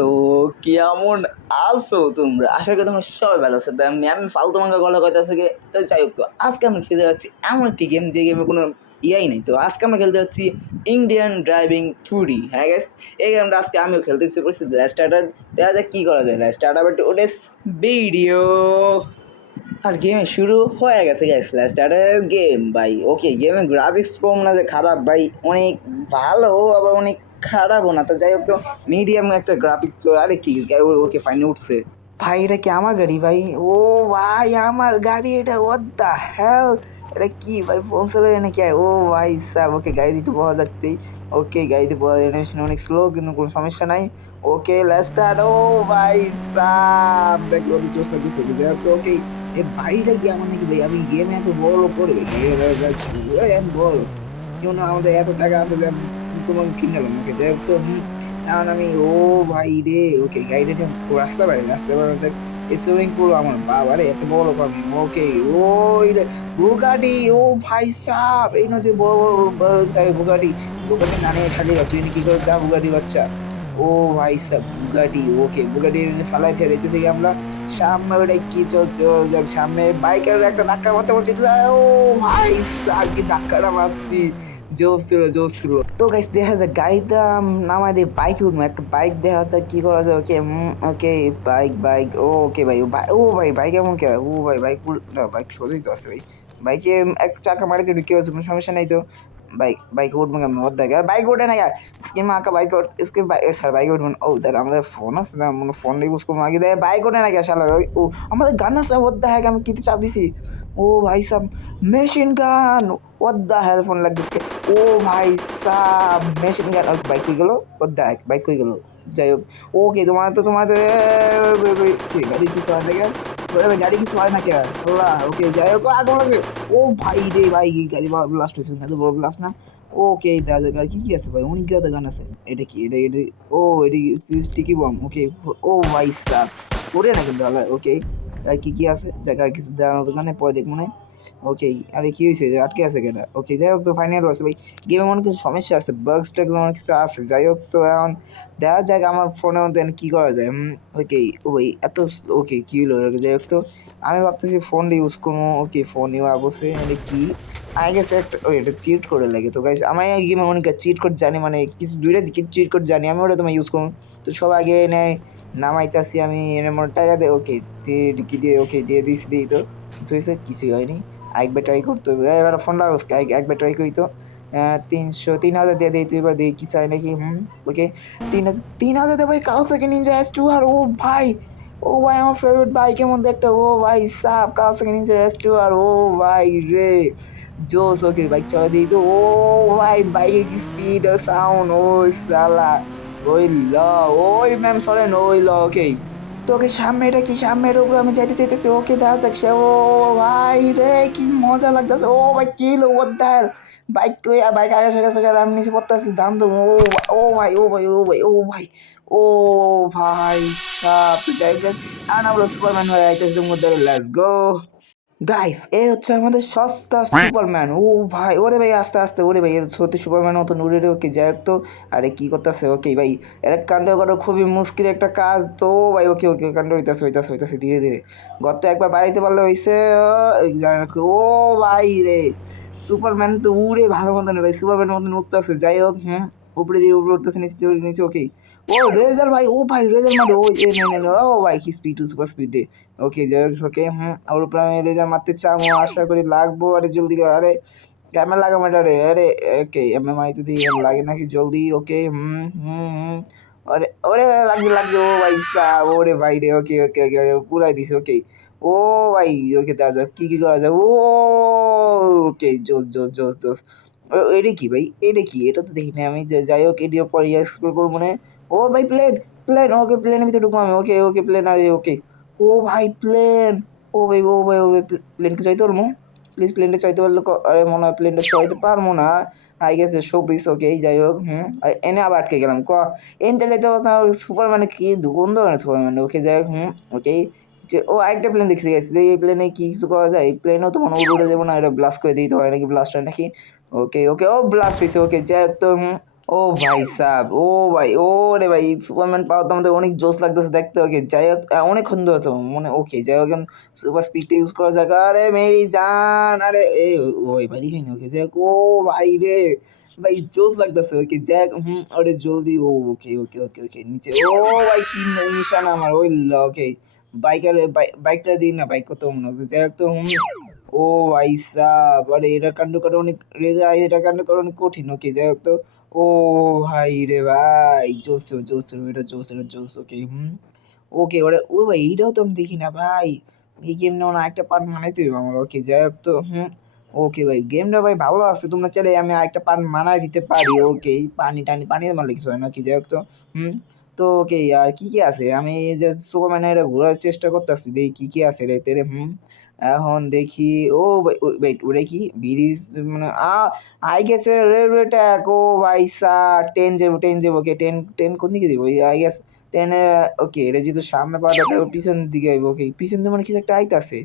তো কেমন আছো তোমরা? আশা করি তোমরা সবাই ভালো আছো। তাই আমি ফালতু মাঙ্গা গলা কথা থেকে তো যাই হোক, আজকে আমরা খেলতে যাচ্ছি এমন একটি গেম যে গেমে কোনো ইয়াই নেই। তো আজকে আমরা খেলতে যাচ্ছি ইন্ডিয়ান ড্রাইভিং 2D। হ্যাঁ গাইস, এই গেমটা আজকে আমিও খেলতে ইচ্ছে করছি। স্টার্টার দেখা যাক কী করা যায়। স্টার্টার বাট ওটা ভিডিও আর গেমে শুরু হয়ে গেছে গাইস। স্টার্টার গেম ভাই। ওকে, গেমের গ্রাফিক্স কম না যে খারাপ ভাই, অনেক ভালো আবার অনেক খারাপও না। তো যাই হোক, তো মিডিয়াম একটা গ্রাফিক্স। আরে কি, ওকে ফাইনে উঠছে ভাই। এটা কি আমার গাড়ি ভাই? ও ভাই আমার গাড়ি এটা, হোয়াট দ্য হেল! এটা কি ভাই, ফোন চলে নাকি? ও ভাই স্যার, ওকে গাড়ি একটু পাওয়া যাচ্ছেই। ওকে গাড়িতে পাওয়া অ্যানিমেশন অনেক স্লো, কিন্তু কোনো সমস্যা নাই। Okay let's start. ও ভাই সাব দেখো অনেক জোশ লাগতেছে। ওকে যাই হোক, তো ওকে এই বাড়িটা কি আমার নাকি ভাই? আমি গেমে এত বড় লোক করে ভাই, আমি বড় লোক। যেমন আমাদের এত টাকা আছে যে আমি তোমাকে কিনলাম। ওকে যাই হোক, তো এখন আমি ও ভাই রে, ওকে গাড়িটা নিয়ে রাস্তা বাইরে যাক। এই সুইমিং পুল আমার বাবা রে, এত বড় লোক আমি। ওকে ওই রে বুগাটি, ও ভাই সাব এই নদী বড় বড় থাকে বুগাটি। বুগাটি না নিয়ে খালি তুই কি করে যা বুগাটি বাচ্চা। ও ভাই সাব বুগাটি। ওকে বুগাটি ফালাই থেকে দেখতেছি আমরা সামনে ওটা কি চলছে। ও যাক, সামনে বাইকের একটা ধাক্কা মারতে বলছি। ও ভাই সাব কি ধাক্কাটা মারছি, জোশ ছিল জোশ ছিল। তো গাইস দেখা যায় গাড়িটা নামায় দিয়ে বাইকে উঠবো। একটা বাইক দেখা যায় কি করা যায়। ওকে ওকে বাইক ওকে ভাই ও ভাই বাইক এমন কে? ও ভাই বাইক না, বাইক সোজাই তো আছে ভাই। বাইকে এক চাকা মারি তো কি হচ্ছে, কোনো সমস্যা নাই তো। বাইকে উঠবো কেমন? ওর দেখা বাইক ওঠে না यार। স্কিম আঁকা বাইক স্কিম স্যার বাইকে উঠবো না। ও দাঁড়া, আমাদের ফোন আছে না, মানে ফোন দিয়ে ইউজ করবো আগে। দেয় বাইক ওঠে না क्या শালা? ও আমাদের গান আছে। ওর দেখা আমি কিতে চাপ দিছি। ও ভাই sub machine gun, what the hell phone লাগতেছে। ও ভাই সাব মেশিন গান। বাইক কই গেল? ওর দেখ বাইক কই গেল। যাই হোক, ওকে তোমার তো কি গাড়ি কিছু হয় না কেন? গাড়ি কিছু হয় না কেন? আল্লাহ ওকে যাই হোক, আগুন লাগছে। ও ভাই রে ভাই, গাড়ি ব্লাস্ট হয়েছে না? তো বড় ব্লাস্ট না। ওকে দেখা যাক আর কি কি আছে ভাই, অনেক গান আছে। এটা কি এটা ও এটা স্টিকি বম। ওকে ও ভাই সাব পড়ে না কিন্তু আল্লাহ। ওকে আর কি কি আছে জায়গায় কিছু দেওয়ার দোকানে পরে দেখ মনে। ওকে আরে কি হয়েছে, আটকে আছে কেটা? ওকে যাই হোক, তো ফাইনাল আছে ভাই। গেমে মনে কিছু সমস্যা আছে, বাগস টাগস অনেক কিছু আছে। যাই হোক, তো এখন দেখা যাক আমার ফোনের মধ্যে কি করা যায়। ওকে ও ভাই এত ওকে কি হলো? যাই হোক, তো আমি ভাবতেছি ফোনটা ইউজ করবো। ওকে ফোন ইউ অবশ্যই মানে কি আই গেছে একটা ওই এটা চিট করে লাগে। তো গাইস আমি এই গেমে অনেক চিট কোড জানি, মানে কিছু দুইটা দিকে চিট কোড জানি আমি, ওটা তোমায় ইউজ করবো। তো সব আগে নেয় নামাইতাছি আমি এনে মোট টাকা দেয়। ওকে কি দিয়ে? ওকে দিয়ে দিছি দিই তো কিছু হয়েছে? কিছুই হয়নি। একবার ট্রাই করতে হবে। এবার ফোন লাগাও, একবার ট্রাই করি তো। 3,000 দিয়ে দিই, তুই এবার দিই কিছু হয় নাকি। ওকে 3,000 দিয়ে ভাই কাওয়াসাকি নিনজা S2 আর ও ভাই, ও ভাই আমার ফেভারিট বাইকের মধ্যে একটা। ও ভাই সাব কাওয়াসাকি নিনজা S2 আর ও ভাই রে জোস। ওকে বাইক চালা দিই তো। ও ভাই বাইকের কি স্পিড আর সাউন্ড, ও সালা ওই ল ওই ম্যাম সরেন ওই ল। ওকে তো ওকে সামনে এটা কি, সামনের উপরে আমি যাইতে চাইতেছি। ওকে দেখা যাক সে। ও ভাই রে কি মজা লাগতেছে। ও ভাই কি হলো? ওর দেখ বাইক কই, বাইক আগে গেছে আমি নিচে পড়তেছি দাম তো। ও ও ভাই ও ভাই ও ভাই ও ভাই ও ভাই সাব। তো যাই হোক আর আমরা সুপারম্যান হয়ে আইতেছি মধ্যে। লেটস গো গাইস, এই হচ্ছে আমাদের সস্তা সুপারম্যান। ও ভাই ওরে ভাই আস্তে আস্তে, ওরে ভাই সত্যি সুপারম্যান মতন উড়ে রে। ওকে যাই হোক, তো আরে কি করতেছে? ওকে ভাই এর কাণ্ড করা খুবই মুশকিল একটা কাজ। তো ভাই ওকে ওকে কাণ্ড হইতাছে ধীরে ধীরে। গত একবার বাড়িতে পারলে হইছে। ও ভাই রে সুপারম্যান তো উড়ে ভালো মতন ভাই, সুপারম্যান মতন উঠতেছে। যাই হোক উপরে দিয়ে উপরে উঠতেছে, নিচে নিচে। ওকে ও রেজার ভাই, ও ভাই রেজার মারে। ও এ ও ভাই কি স্পিড, সুপার স্পিডে। ওকে যাই হোক, ওকে ওর উপরে আমি রেজার মারতে চাবো, আশা করি লাগবো। আরে জলদি করে, আরে ক্যামেরা লাগা ম্যাটারে। আরে ওকে এমএম আই তো দিয়ে লাগে নাকি জলদি। ওকে আরে ওরে লাগছে। ও ভাই সাব ওরে ভাই রে। ওকে ওকে ওকে পুরাই দিছে। ওকে ও ভাই ওকে দেখা যাক কি কি করা যায়। ও ওকে জোস জোস জোস জোস। এটা কি ভাই? এটা কি? এটা তো দেখি না আমি। যাই হোক এটির পর এক্সপ্লোর করবো মনে। ও ভাই প্লেন প্লেন। ওকে প্লেনের ভিতরে ঢুকবো আমি। ওকে ওকে প্লেন। আরে ওকে ও ভাই প্লেন। ও ভাই প্লেনকে চাইতে পারবো? প্লিজ প্লেনটা চাইতে পারলে আরে মনে হয় প্লেনটা চাইতে পারবো না। আই গেছে শোপিস। ওকে যাই হোক এনে আবার আটকে গেলাম এনতে যাইতে পারছ না। সুপার মানে কি দুগন্ধ মানে সুপার মানে। ওকে যাই হোক ওকে ও আরেকটা প্লেন দেখতে গেছি। এই প্লেনে কি কিছু করা যায়? এই প্লেনেও তো মনে উড়ে যাবো না, এটা ব্লাস্ট করে দিতে হয় নাকি? ব্লাস্ট হয় নাকি? ওকে ওকে ও ব্লাস্ট হয়েছে। ওকে যাই হোক, তো ও ভাই সাব, ও ভাই, ও রে ভাই, সুপারম্যান পাওয়ার তো আমাদের অনেক জোস লাগতেছে দেখতে। ওকে যাই হোক, অনেকক্ষণ ধরে তো মনে, ওকে যাই হোক, সুপার স্পিডটা ইউজ করা যাক। আরে মেরি জান, আরে এই ওই ভাই দেখাই না। ওকে যাই হোক, ও ভাই রে ভাই, জোস লাগতেছে। ওকে যাই হোক, আরে জলদি, ও ওকে ওকে ওকে ওকে নিচে, ও ভাই কি নিশানা আমার, ওই ওকে বাইকের বাইকটা দিই না, বাইক কত মনে হবে। যাই হোক তো ও ভাই সাব, আরে এটা কাণ্ড করা অনেক রেজা, এটা কাণ্ড করা অনেক কঠিন। ওকে যাই হোক তো, ও ভাই রে ভাই, জোস ছিল জোস ছিল, এটা জোস, এটা জোস। ওকে ওকে ওরে, ও ভাই এইটাও তো আমি দেখি না ভাই, এই গেম নেওয়া না একটা পার্ট মানাইতে হইব আমার। ওকে যাই হোক তো ওকে ভাই গেমটা ভাই ভালো আছে, তোমরা চাইলে আমি আরেকটা পার্ট মানাই দিতে পারি। ওকে পানি টানি, পানি মারলে কিছু হয় না। কি যাই হোক তো তো ওকে আর কি কি আছে, আমি এই যে সুপারম্যানের ঘোরার চেষ্টা করতেছি, দেখি কি কি আছে রে তেরে। এখন দেখি, ও ওয়েট, ওরে কি ব্রিজ, মানে আই গেছে রেলওয়ে ট্র্যাক। ও ভাই সা, ট্রেন যাবো, ট্রেন যাবো। ওকে ট্রেন, ট্রেন কোন দিকে যাবো আই গেস ট্রেনে। ওকে এটা যেহেতু সামনে পাওয়া, পিছন দিকে আইবো। ওকে পিছন দিয়ে মানে কিছু একটা আইতাছে।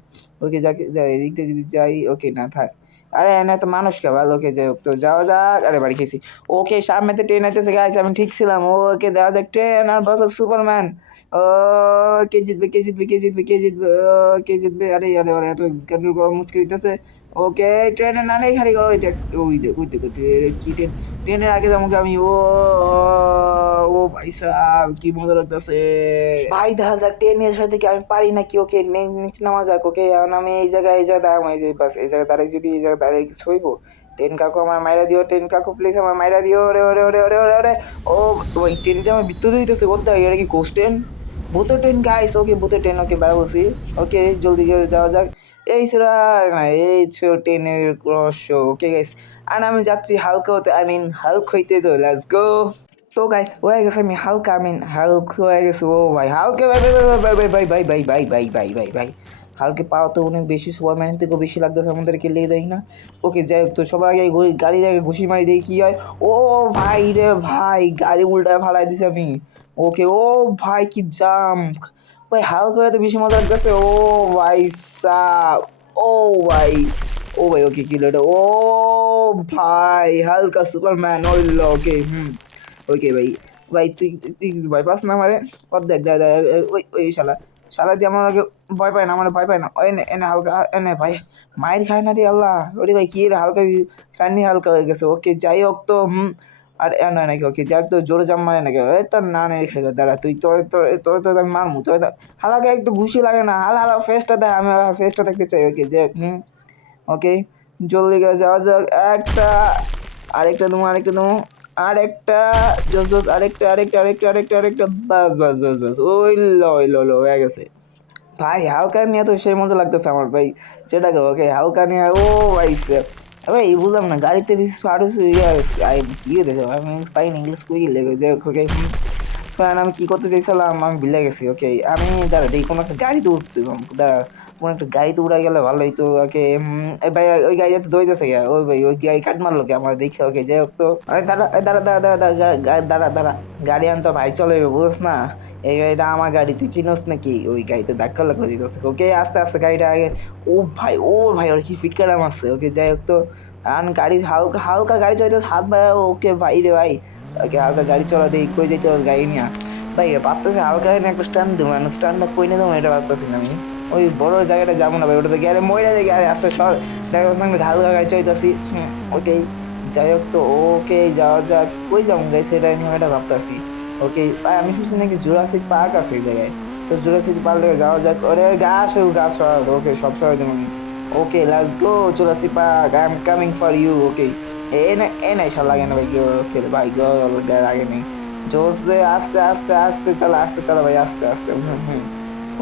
ওকে যাকে যাই, এদিক দিয়ে যদি যাই, ওকে না থাক, আরে না তো মানুষ কে ভালো। ওকে যাই হোক তো যাওয়া যাক, আরে বাড়ি খেয়েছি। ওকে সামনেতে ট্রেন আইতেছে গাইস, আমি ঠিক ছিলাম। ওকে দেওয়া যাক, ট্রেন আর ভার্সেস সুপারম্যান। ও কে জিতবে, কে জিতবে, কে জিতবে, কে জিতবে, কে জিতবে, আরে আরে আরে এত কন্ট্রোল করা মুশকিল হইতেছে। ওকে ট্রেনের নানেই খালি করো ওইটা, ওই দে ওই দেখো কি ট্রেন, ট্রেনের আগে যাবো আমি। ও ও ভাই সাহেব কি মজা লাগতেছে ভাই, দেখা যাক ট্রেনের সাথে কি আমি পারি নাকি। ওকে নিচে নামা যাক। ওকে এখন আমি এই জায়গায়, এই জায়গায় দাঁড়াবো, এই যে বাস এই জায়গায় দাঁড়াই, যদি এই জায়গায় দাঁড়াই কিছু হইব। ট্রেন কাকু আমার মাইরা দিও, ট্রেন কাকু প্লিজ আমার মাইরা দিও। ওরে ওরে ওরে ওরে ওরে ওরে, ও ওই ট্রেনটা আমার বিদ্যুৎ হইতেছে কোথায়, এটা কি গোস্ট ট্রেন, ভূতের ট্রেন গাইস। ওকে ভূতের ট্রেন, ওকে বেড়া বলছি। ওকে জলদি করে যাওয়া যাক। এই ছিল না, এই ছিল ট্রেনের রহস্য। ওকে গাইস, আর আমি যাচ্ছি হালকা হতে, আই মিন হাল্ক হইতে। তো লেটস গো। তো গাইস হয়ে গেছে, আমি হালকা, আই মিন হাল্ক হয়ে গেছে। ও ভাই হালকা, ভাই ভাই ভাই ভাই ভাই ভাই ভাই ভাই ভাই ভাই ভাই হালকে পাওয়া তো অনেক বেশি, সুপারম্যান থেকেও বেশি লাগতেছে আমাদেরকে, লেগে দেয় না। ওকে যাই হোক তো সবার আগে গাড়ির আগে ঘুষি মারি দেখি কি হয়। ও ভাই রে ভাই, গাড়ি উল্টায় ফালাই দিছি আমি। ওকে ও ভাই কি জাম ভাই, হালকা হয়ে তো বেশি মজা লাগতেছে। ও ভাই সাব, ও ভাই, ও ভাই ওকে কি হলো এটা, ও ভাই হালকা সুপারম্যান হইল। ওকে ওকে ভাই, ভাই তুই তুই ভয় পাস না আমারে, কর দেখ দেখ দেখ, ওই ওই শালা, শালা দিয়ে আমার আগে ভয় পায় না, আমার ভয় পায় না। ওই এনে এনে হালকা, এনে ভাই মায়ের খায় না রে আল্লাহ। ওরে ভাই কি রে, হালকা ফ্যানি হালকা হয়ে গেছে। ওকে যাই হোক তো আর না নাকি। ওকে যাই হোক তো জোরে জাম মারে নাকি, ওই তোর না নেই খেলে দাঁড়া, তুই তোর তোর তোর তো আমি মারমু তোর, হালাকে একটু ঘুষি লাগে না, হালা হালা ফেসটা দেয়, আমি ফেসটা দেখতে চাই। ওকে যাই হোক ওকে জলদি করে যাওয়া যাক। একটা, আরেকটা দেবো, আরেকটা দেবো, আরেকটা, জোস জোস, আরেকটা আরেকটা আরেকটা আরেকটা আরেকটা, বাস বাস বাস বাস, ওই লো হয়ে গেছে ভাই। হালকা নিয়ে তো সেই মজা লাগতেছে আমার ভাই, সেটাকে। ওকে হালকা নিয়ে, ও ভাই ভাই বুঝলাম না, গাড়িতে বেশি আরো কি হতেছে, আমি পাই না ইংলিশ কই লেগে যে। ওকে কারণ আমি কি করতে চাইছিলাম আমি ভুলে গেছি। ওকে আমি দাঁড়া দেখি কোনো একটা গাড়িতে উঠতে, দাঁড়া কোনো একটা গাড়িতে উড়া গেলে ভালো হইতো। ওকে ভাই ওই গাড়ি তো দৌড়েছে গা, ওই ভাই ওই গাড়ি কাট মারলো কে আমার দেখে। ওকে যাই হোক তো, দাঁড়া দাঁড়া দাঁড়া দাঁড়া দাঁড়া দাঁড়া দাঁড়া, গাড়ি আনতো ভাই চলে বুঝছ না, এই গাড়িটা আমার গাড়ি, তুই চিনোস নাকি? ওই গাড়িতে ধাক্কা লাগলো দিতেছে। ওকে আস্তে আস্তে গাড়িটা আগে, ও ভাই ওর কি ফিট কাটাম আছে। ওকে যাই হোক তো, আর গাড়ি হালকা হালকা গাড়ি চলতে হাত ভাই। ওকে ভাই রে ভাই, ওকে হালকা গাড়ি চলা দিয়ে কই যেতে হবে গাড়ি নিয়ে ভাই, ভাবতেছি হালকা একটা স্ট্যান্ড দেবো, স্ট্যান্ডটা কই নিয়ে দেবো এটা ভাবতেছি না আমি। ওই বড় জায়গাটা যাবো না ভাই, ওটাতে গেলে মরে যায় গাড়ি, আস্তে সর দেখা যাচ্ছে হালকা গাড়ি চলতেছি। ওকে যাই হোক তো, ওকে যাওয়া যাক, কই যাবো গাই সেটা নিয়ে এটা ভাবতেছি। ওকে ভাই আমি শুনছি নাকি জুরাসিক পার্ক আছে এই জায়গায়, তো জুরাসিক পার্কে যাওয়া যাক। ওরে গাছ গাছ সর, ওকে সব সরাই দেবো আমি। Okay let's go Jurassic Park, I am coming for you. Okay এ নাই শালা লাগে না ভাই, ওকে ভাই আগে নেই, জোসে আস্তে আস্তে আস্তে চালা, আস্তে চালা ভাই, আস্তে আস্তে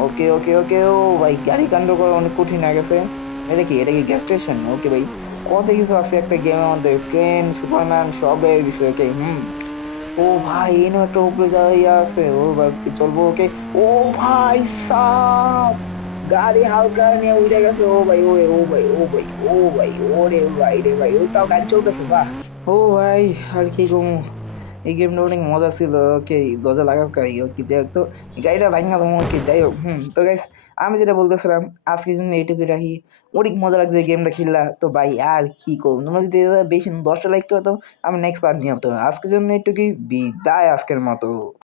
ওকে ওকে ওকে, ও ভাই গাড়ি কাণ্ড করা অনেক কঠিন হয়ে গেছে। এটা কি গ্যাস স্টেশন? ওকে ভাই কত কিছু আছে একটা গেমের মধ্যে, ট্রেন সুপারম্যান সব বেড়ে দিছে। ওকে ও ভাই এনে একটা উপরে জায়গা আছে, ও ভাই চলবো। ওকে ও ভাই সাব, গাড়ি হালকা নিয়ে উঠে গেছে। ও ভাই ও ভাই ও ভাই ও ভাই, ওরে ভাই রে ভাই, ওই তাও গাড়ি চলতেছে বাহ। ও ভাই আর কি কমু, এই গেমটা অনেক মজা ছিল। ওকে, দরজা লাগার কি যাই হোক, তো গাড়িটা ভাঙা তোমার কি যাই হোক। তো গাইস, আমি যেটা বলতেছিলাম আজকের জন্য এইটুকু রাখি। অনেক মজা লাগছে এই গেমটা খেললা। তো ভাই আর কি করবো, তোমরা যদি বেশি 10টা লাইক করো তো আমি নেক্সট পার্ট নিয়ে আসবো। আজকের জন্য এইটুকুই, বিদায় আজকের মতো।